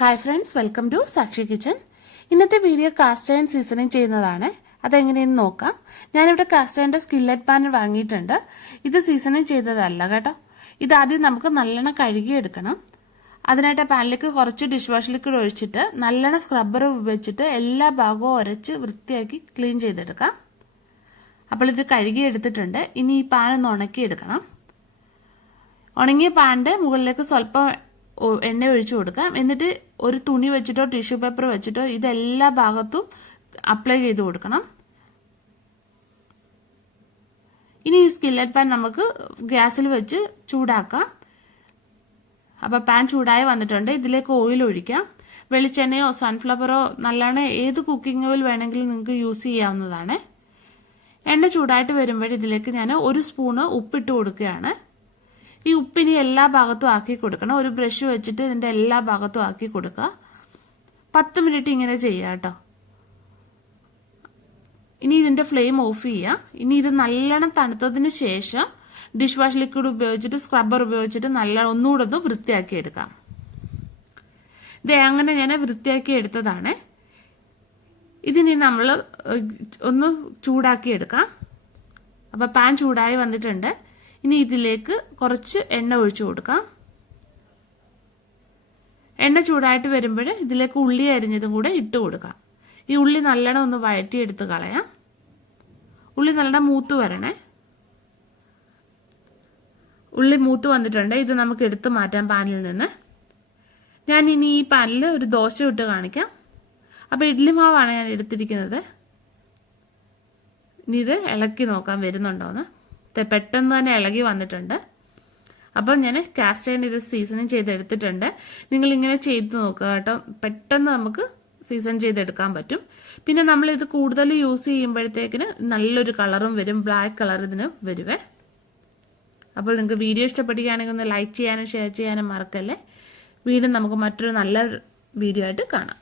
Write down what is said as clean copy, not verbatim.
Hi friends, welcome to സാക്ഷി kitchen. ഇന്നത്തെ video cast iron seasoning ചെയ്യുന്നതാണ്. അതെങ്ങനെയെന്ന് നോക്കാം. ഞാനിവിടെ കാസ്റ്റ് അയണിൻ്റെ സ്കില്ലറ്റ് പാൻ വാങ്ങിയിട്ടുണ്ട്. ഇത് സീസണിങ് ചെയ്തതല്ല കേട്ടോ. ഇതാദ്യം നമുക്ക് നല്ലോണം കഴുകിയെടുക്കണം. അതിനായിട്ട് പാനിലേക്ക് കുറച്ച് ഡിഷ് വാഷ് ലിക്വിഡ് ഒഴിച്ചിട്ട് നല്ലോണം സ്ക്രബ്ബർ ഉപയോഗിച്ചിട്ട് എല്ലാ ഭാഗവും ഉരച്ച് വൃത്തിയാക്കി ക്ലീൻ ചെയ്തെടുക്കാം. അപ്പോൾ ഇത് കഴുകിയെടുത്തിട്ടുണ്ട്. ഇനി ഈ പാൻ ഒന്ന് ഉണക്കിയെടുക്കണം. ഉണങ്ങിയ പാനിൻ്റെ മുകളിലേക്ക് സ്വല്പം എണ്ണ ഒഴിച്ചു കൊടുക്കാം. എന്നിട്ട് ഒരു തുണി വെച്ചിട്ടോ ടിഷ്യൂ പേപ്പർ വെച്ചിട്ടോ ഇതെല്ലാ ഭാഗത്തും അപ്ലൈ ചെയ്ത് കൊടുക്കണം. ഇനി ഈ സ്കില്ലറ്റ് പാൻ നമുക്ക് ഗ്യാസിൽ വെച്ച് ചൂടാക്കാം. അപ്പോൾ പാൻ ചൂടായി വന്നിട്ടുണ്ട്. ഇതിലേക്ക് ഓയിൽ ഒഴിക്കാം. വെളിച്ചെണ്ണയോ സൺഫ്ലവറോ നല്ലോണം ഏത് കുക്കിംഗ് ഓയിൽ വേണമെങ്കിലും നിങ്ങൾക്ക് യൂസ് ചെയ്യാവുന്നതാണ്. എണ്ണ ചൂടായിട്ട് വരുമ്പോൾ ഇതിലേക്ക് ഞാൻ 1 സ്പൂണ് ഉപ്പിട്ട് കൊടുക്കുകയാണ്. ഈ ഉപ്പിനി എല്ലാ ഭാഗത്തും ആക്കി കൊടുക്കണം. ഒരു ബ്രഷ് വെച്ചിട്ട് ഇതിൻ്റെ എല്ലാ ഭാഗത്തും ആക്കി കൊടുക്കുക. 10 മിനിറ്റ് ഇങ്ങനെ ചെയ്യുക കേട്ടോ. ഇനി ഇതിൻ്റെ ഫ്ലെയിം ഓഫ് ചെയ്യുക. ഇനി ഇത് നല്ലോണം തണുത്തതിന് ശേഷം ഡിഷ് വാഷ് ലിക്വിഡ് ഉപയോഗിച്ചിട്ട് സ്ക്രബ്ബർ ഉപയോഗിച്ചിട്ട് ഒന്നുകൂടെ ഒന്ന് വൃത്തിയാക്കി എടുക്കാം. ഇത് അങ്ങനെ ഞാൻ വൃത്തിയാക്കി എടുത്തതാണ്. ഇതിനി നമ്മൾ ഒന്ന് ചൂടാക്കി എടുക്കാം. അപ്പോൾ പാൻ ചൂടായി വന്നിട്ടുണ്ട്. ഇനി ഇതിലേക്ക് കുറച്ച് എണ്ണ ഒഴിച്ചു കൊടുക്കാം. എണ്ണ ചൂടായിട്ട് വരുമ്പോൾ ഇതിലേക്ക് ഉള്ളി അരിഞ്ഞതും കൂടെ ഇട്ട് കൊടുക്കാം. ഈ ഉള്ളി നല്ലോണം ഒന്ന് വഴറ്റിയെടുത്ത് കളയാം. ഉള്ളി നല്ലോണം മൂത്ത് വരണേ. ഉള്ളി മൂത്ത് വന്നിട്ടുണ്ട്. ഇത് നമുക്ക് എടുത്ത് മാറ്റാം പാനിൽ നിന്ന്. ഞാൻ ഇനി ഈ പാനിൽ ഒരു ദോശ ഇട്ട് കാണിക്കാം. അപ്പോൾ ഇഡ്ഡലി മാവാണ് ഞാൻ എടുത്തിരിക്കുന്നത്. ഇനി ഇത് ഇളക്കി നോക്കാം വരുന്നുണ്ടോയെന്ന്. പെട്ടെന്ന് തന്നെ ഇളകി വന്നിട്ടുണ്ട്. അപ്പം ഞാൻ കാസ്റ്റ് അയൺ ഇത് സീസണിങ് ചെയ്തെടുത്തിട്ടുണ്ട്. നിങ്ങളിങ്ങനെ ചെയ്ത് നോക്കുക കേട്ടോ. പെട്ടെന്ന് നമുക്ക് സീസൺ ചെയ്തെടുക്കാൻ പറ്റും. പിന്നെ നമ്മളിത് കൂടുതൽ യൂസ് ചെയ്യുമ്പോഴത്തേക്കിന് നല്ലൊരു കളറും വരും. ബ്ലാക്ക് കളർ ഇതിന് വരുവേ. അപ്പോൾ നിങ്ങൾക്ക് വീഡിയോ ഇഷ്ടപ്പെടുകയാണെങ്കിൽ ഒന്ന് ലൈക്ക് ചെയ്യാനും ഷെയർ ചെയ്യാനും മറക്കല്ലേ. വീണ്ടും നമുക്ക് മറ്റൊരു നല്ല വീഡിയോ ആയിട്ട് കാണാം.